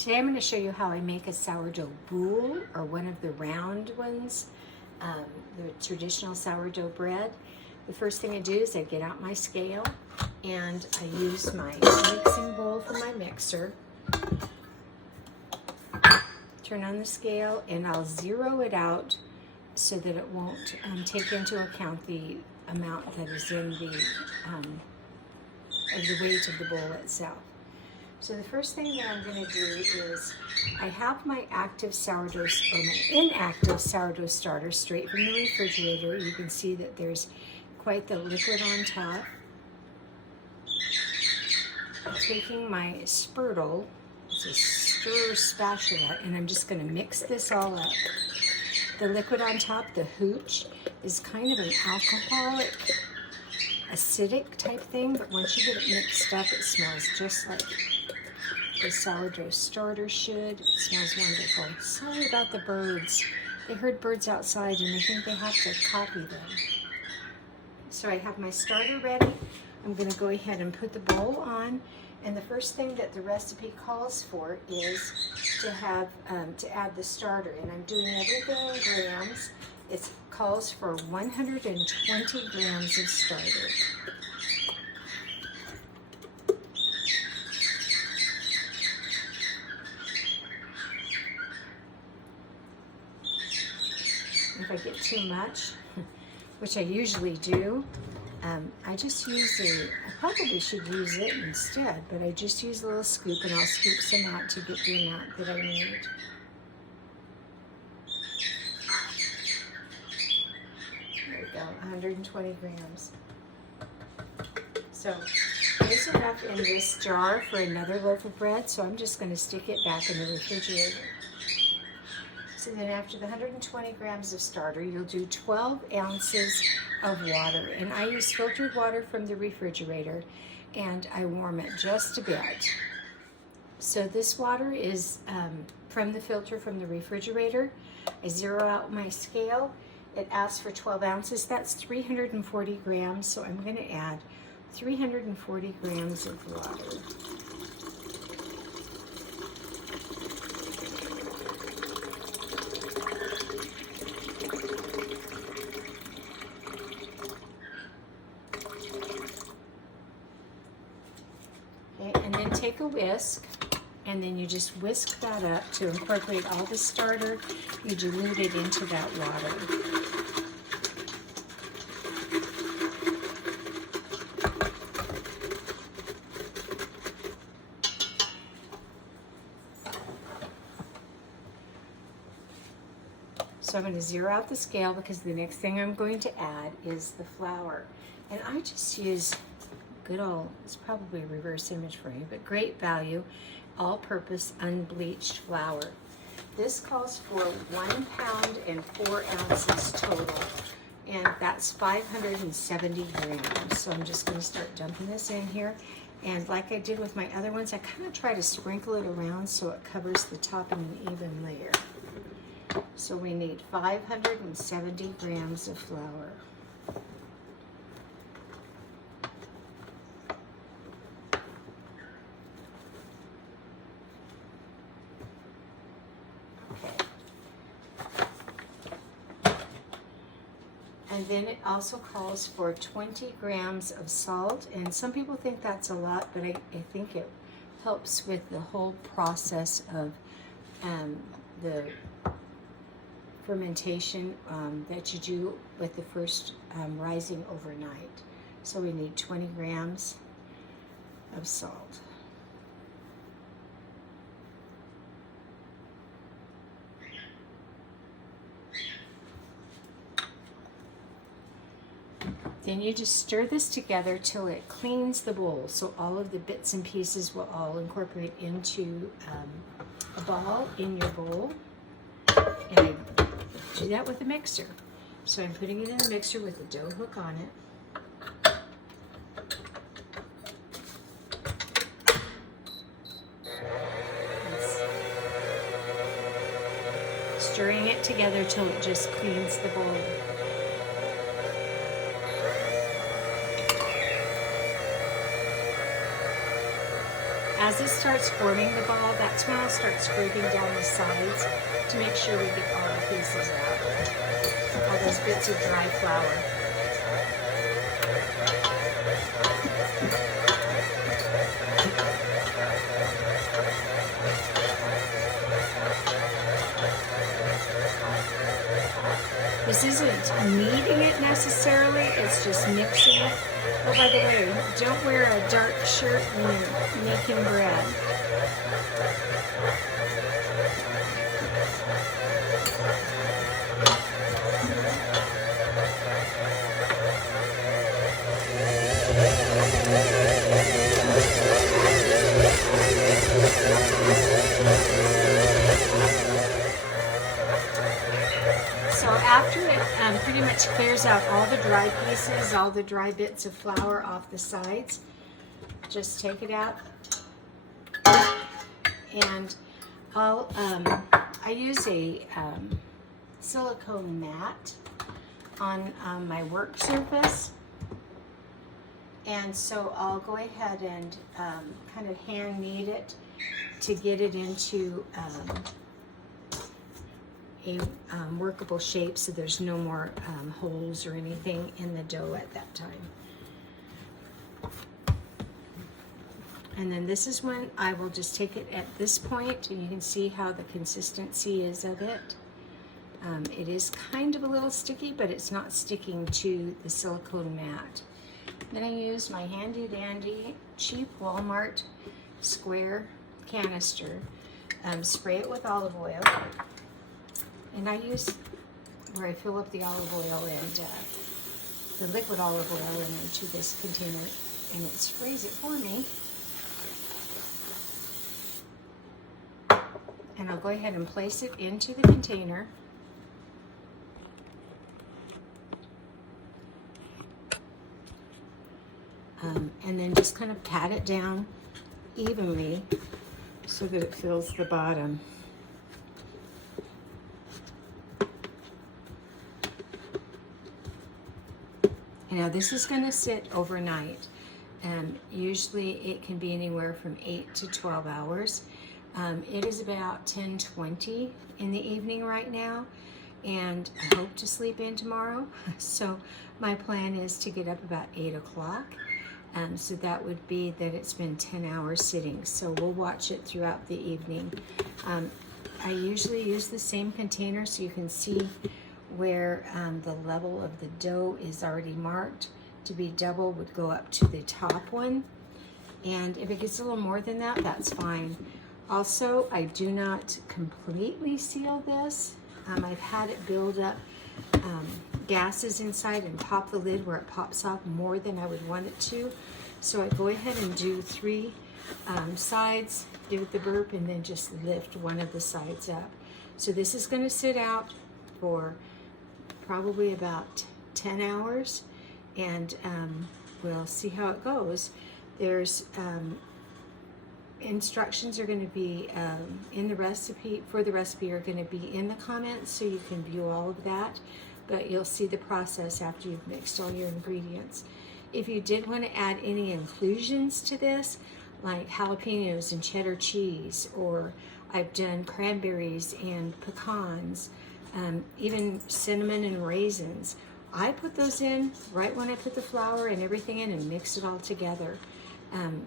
Today I'm going to show you how I make a sourdough boule, or one of the round ones, the traditional sourdough bread. The first thing I do is I get out my scale and I use my mixing bowl for my mixer. Turn on the scale and I'll zero it out so that it won't take into account the amount that is in the weight of the bowl itself. So the first thing that I'm going to do is I have my active sourdough, or my inactive sourdough starter straight from the refrigerator. You can see that there's quite the liquid on top. I'm taking my Sourdough, it's a stir spatula, and I'm just going to mix this all up. The liquid on top, the hooch, is kind of an alcoholic, acidic type thing, but once you get it mixed up, it smells just like the sourdough starter should. It smells wonderful. Sorry about the birds. They heard birds outside and they think they have to copy them. So I have my starter ready. I'm going to go ahead and put the bowl on. And the first thing that the recipe calls for is to have to add the starter. And I'm doing everything in grams. It calls for 120 grams of starter. If I get too much, which I usually do, I just use I probably should use it instead, but I just use a little scoop and I'll scoop some out to get the amount that I need. There we go, 120 grams. So there's enough in this jar for another loaf of bread, so I'm just going to stick it back in the refrigerator. So then after the 120 grams of starter, you'll do 12 ounces of water. And I use filtered water from the refrigerator, and I warm it just a bit. So this water is from the filter from the refrigerator. I zero out my scale. It asks for 12 ounces. That's 340 grams. So I'm going to add 340 grams of water. And then take a whisk, and then you just whisk that up to incorporate all the starter. You dilute it into that water. So I'm going to zero out the scale because the next thing I'm going to add is the flour. And I just use good old, it's probably a reverse image for you, but great value, all-purpose unbleached flour. This calls for 1 pound and 4 ounces total, and that's 570 grams. So I'm just going to start dumping this in here, and like I did with my other ones, I kind of try to sprinkle it around so it covers the top in an even layer. So we need 570 grams of flour. And then it also calls for 20 grams of salt, and some people think that's a lot, but I think it helps with the whole process of the fermentation that you do with the first rising overnight. So we need 20 grams of salt. Then you just stir this together till it cleans the bowl. So all of the bits and pieces will all incorporate into a ball in your bowl. And I do that with a mixer. So I'm putting it in a mixer with a dough hook on it. Stirring it together till it just cleans the bowl. as it starts forming the ball, that's when I'll start scraping down the sides to make sure we get all the pieces out. All those bits of dry flour. This isn't kneading it necessarily, it's just mixing it. Oh, by the way, don't wear a dark shirt when you're making bread. So after it pretty much clears out all the dry pieces, all the dry bits of flour off the sides, just take it out. And I use a silicone mat on my work surface. And so I'll go ahead and kind of hand knead it to get it into a workable shape so there's no more holes or anything in the dough at that time. And then this is when I will just take it at this point, and you can see how the consistency is of it. It is kind of a little sticky, but it's not sticking to the silicone mat. Then I use my handy dandy cheap Walmart square canister, spray it with olive oil, and I use where I fill up the olive oil and the liquid olive oil into this container, and it sprays it for me. And I'll go ahead and place it into the container. And then just kind of pat it down evenly so that it fills the bottom. Now this is going to sit overnight. Usually it can be anywhere from 8 to 12 hours. It is about 10:20 in the evening right now, and I hope to sleep in tomorrow. So my plan is to get up about 8 o'clock. So that would be that it's been 10 hours sitting. So we'll watch it throughout the evening. I usually use the same container so you can see where the level of the dough is already marked. To be double would go up to the top one. And if it gets a little more than that, that's fine. Also, I do not completely seal this. I've had it build up gases inside and pop the lid where it pops off more than I would want it to. So I go ahead and do 3 sides, give it the burp, and then just lift one of the sides up. So this is going to sit out for probably about 10 hours, and we'll see how it goes. There's instructions are going to be in the recipe, for the recipe, are going to be in the comments, so you can view all of that, but you'll see the process after you've mixed all your ingredients. If you did want to add any inclusions to this, like jalapenos and cheddar cheese, or I've done cranberries and pecans, even cinnamon and raisins, I put those in right when I put the flour and everything in and mix it all together.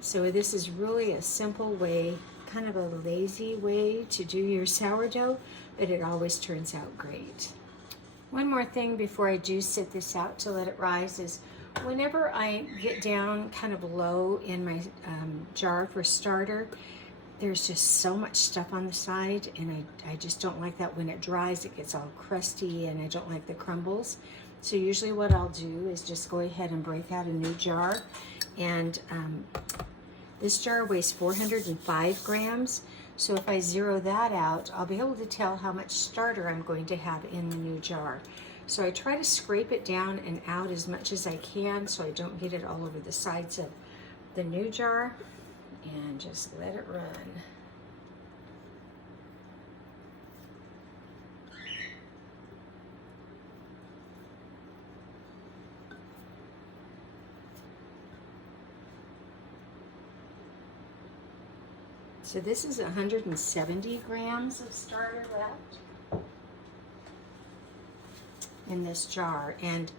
So this is really a simple way, kind of a lazy way to do your sourdough, but it always turns out great. One more thing before I do sit this out to let it rise is whenever I get down kind of low in my jar for starter, there's just so much stuff on the side, and I just don't like that. When it dries, it gets all crusty, and I don't like the crumbles. So usually what I'll do is just go ahead and break out a new jar. And this jar weighs 405 grams. So if I zero that out, I'll be able to tell how much starter I'm going to have in the new jar. So I try to scrape it down and out as much as I can so I don't get it all over the sides of the new jar, and just let it run. So this is 170 grams of starter left in this jar. And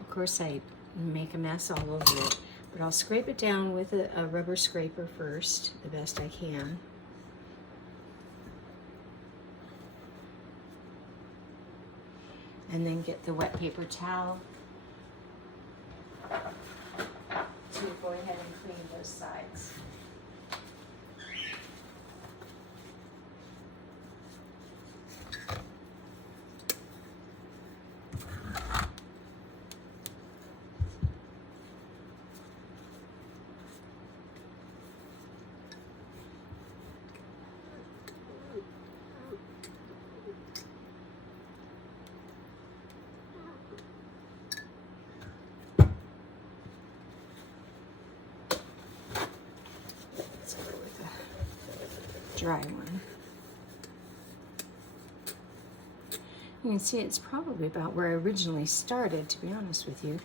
of course I make a mess all over it, but I'll scrape it down with a rubber scraper first, the best I can. And then get the wet paper towel to go ahead and clean those sides. Dry one. You can see it's probably about where I originally started, to be honest with you.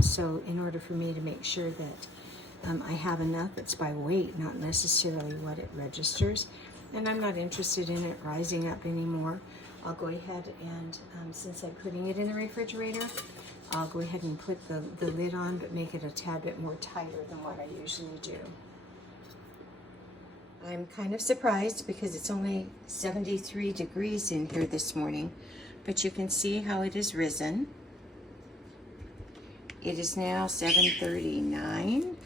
So in order for me to make sure that I have enough, it's by weight, not necessarily what it registers. And I'm not interested in it rising up anymore. I'll go ahead and, since I'm putting it in the refrigerator, I'll go ahead and put the lid on, but make it a tad bit more tighter than what I usually do. I'm kind of surprised because it's only 73 degrees in here this morning, but you can see how it has risen. It is now 7:39,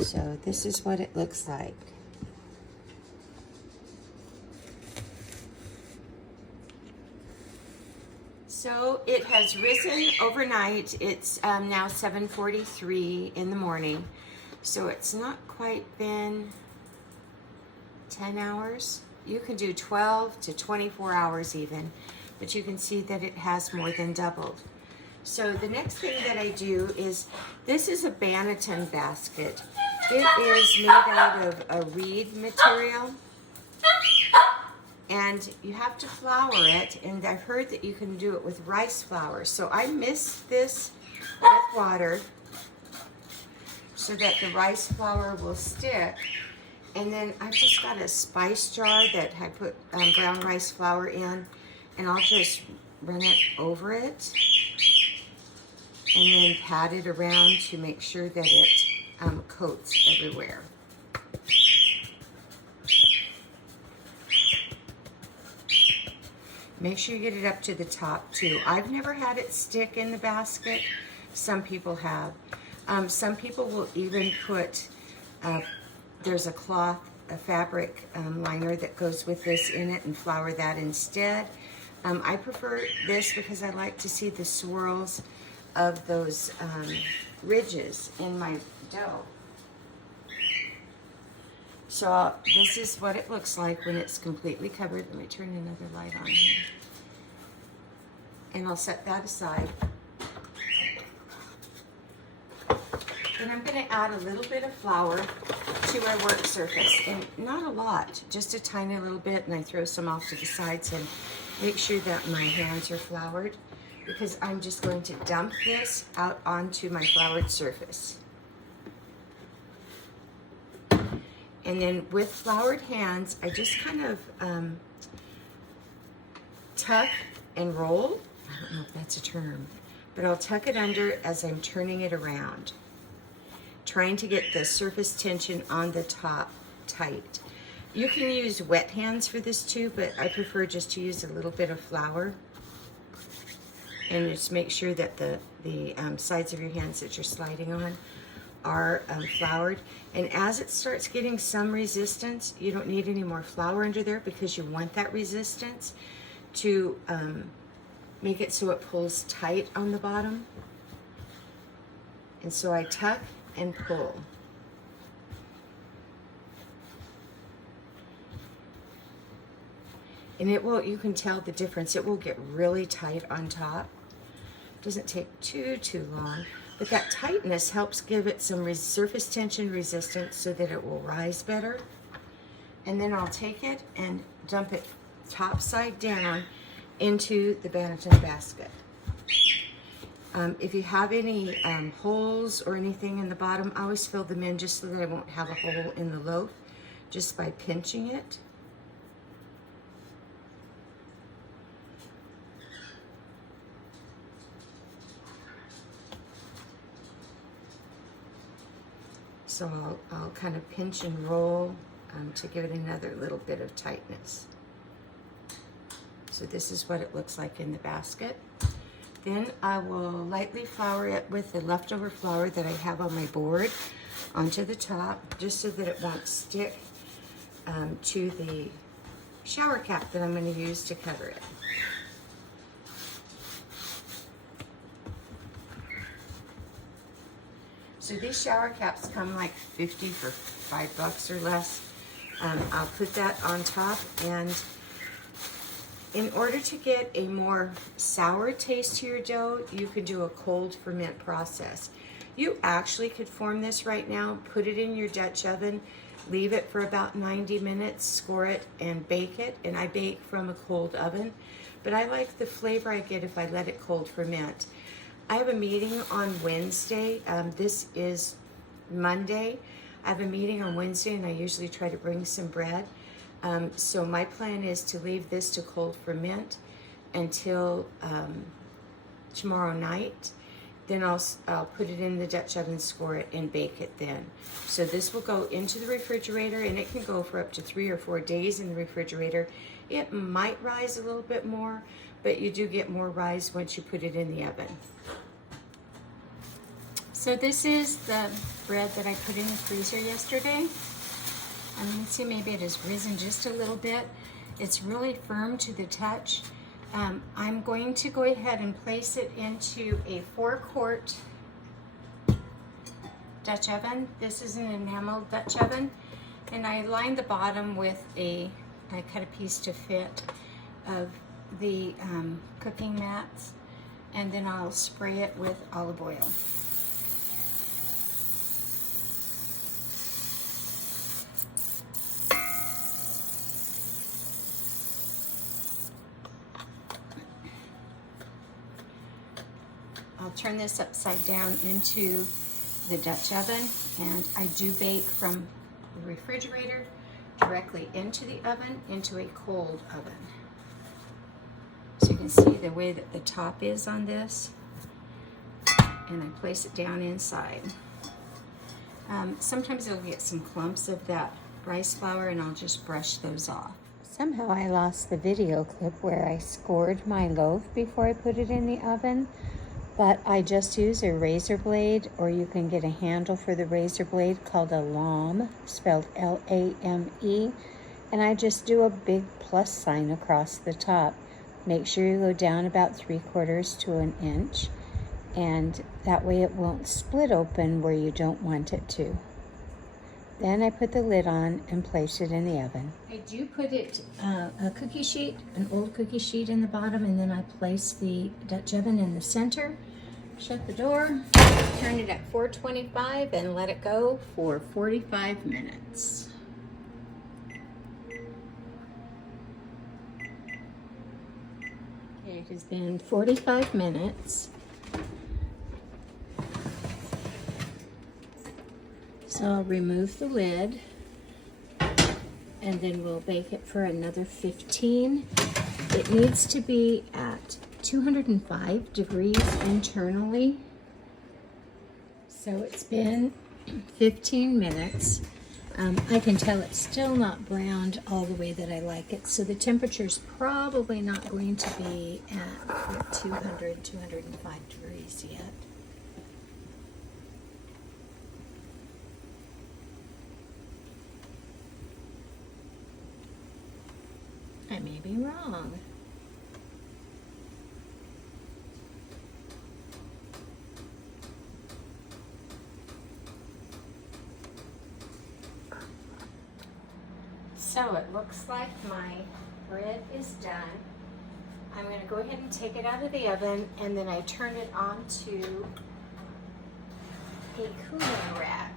so this is what it looks like. So it has risen overnight. It's now 7:43 in the morning, so it's not quite been 10 hours. You can do 12 to 24 hours even, but you can see that it has more than doubled. So the next thing that I do is, this is a banneton basket. It is made out of a reed material, and you have to flour it, and I've heard that you can do it with rice flour. So I mix this with water so that the rice flour will stick. And then I've just got a spice jar that I put brown rice flour in, and I'll just run it over it and then pat it around to make sure that it coats everywhere. Make sure you get it up to the top too. I've never had it stick in the basket. Some people have. Some people will even put there's a cloth, a fabric liner that goes with this in it, and flour that instead. I prefer this because I like to see the swirls of those ridges in my dough. So this is what it looks like when it's completely covered. Let me turn another light on here. And I'll set that aside. Then I'm going to add a little bit of flour to my work surface, and not a lot, just a tiny little bit, and I throw some off to the sides and make sure that my hands are floured, because I'm just going to dump this out onto my floured surface. And then with floured hands, I just kind of tuck and roll. I don't know if that's a term, but I'll tuck it under as I'm turning it around, trying to get the surface tension on the top tight. You can use wet hands for this too, but I prefer just to use a little bit of flour, and just make sure that the sides of your hands that you're sliding on are floured. And as it starts getting some resistance, you don't need any more flour under there, because you want that resistance to make it so it pulls tight on the bottom. And so I tuck and pull. And it will, you can tell the difference. It will get really tight on top. Doesn't take too long, but that tightness helps give it some surface tension resistance so that it will rise better. And then I'll take it and dump it top side down into the banneton basket. If you have any holes or anything in the bottom, I always fill them in just so that I won't have a hole in the loaf. just by pinching it. So I'll kind of pinch and roll to give it another little bit of tightness. So this is what it looks like in the basket. Then I will lightly flour it with the leftover flour that I have on my board onto the top, just so that it won't stick to the shower cap that I'm going to use to cover it. So these shower caps come like 50 for $5 or less. I'll put that on top, and in order to get a more sour taste to your dough, you could do a cold ferment process. You actually could form this right now, put it in your Dutch oven, leave it for about 90 minutes, score it, and bake it. And I bake from a cold oven, but I like the flavor I get if I let it cold ferment. I have a meeting on Wednesday. This is Monday. I have a meeting on Wednesday, and I usually try to bring some bread. So my plan is to leave this to cold ferment until tomorrow night. Then I'll put it in the Dutch oven, score it, and bake it then. So this will go into the refrigerator, and it can go for up to 3 or 4 days in the refrigerator. It might rise a little bit more, but you do get more rise once you put it in the oven. So this is the bread that I put in the freezer yesterday. And you can see maybe it has risen just a little bit. It's really firm to the touch. I'm going to go ahead and place it into a 4-quart Dutch oven. This is an enamel Dutch oven. And I lined the bottom with I cut a piece to fit of the cooking mats. And then I'll spray it with olive oil. I'll turn this upside down into the Dutch oven, and I do bake from the refrigerator directly into the oven, into a cold oven. So you can see the way that the top is on this, and I place it down inside. Sometimes it'll get some clumps of that rice flour, and I'll just brush those off. Somehow I lost the video clip where I scored my loaf before I put it in the oven. But I just use a razor blade, or you can get a handle for the razor blade called a lame, spelled L-A-M-E, and I just do a big plus sign across the top. Make sure you go down about 3/4 to an inch, and that way it won't split open where you don't want it to. Then I put the lid on and place it in the oven. I do put it, a cookie sheet, an old cookie sheet in the bottom, and then I place the Dutch oven in the center. Shut the door, turn it at 425, and let it go for 45 minutes. Okay, it has been 45 minutes. So I'll remove the lid, and then we'll bake it for another 15. It needs to be at 205 degrees internally. So it's been 15 minutes. I can tell it's still not browned all the way that I like it. So the temperature's probably not going to be at 200, 205 degrees yet. I may be wrong. So it looks like my bread is done. I'm going to go ahead and take it out of the oven, and then I turn it onto a cooling rack.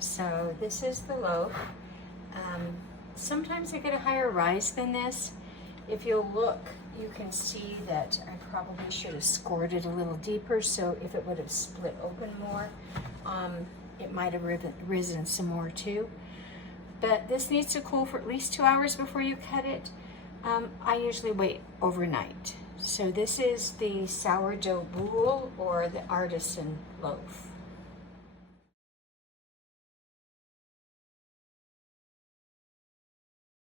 So this is the loaf. sometimes I get a higher rise than this. If you'll look, you can see that I probably should have scored it a little deeper, so if it would have split open more, it might have risen some more too. But this needs to cool for at least 2 hours before you cut it. I usually wait overnight. So this is the sourdough boule or the artisan loaf.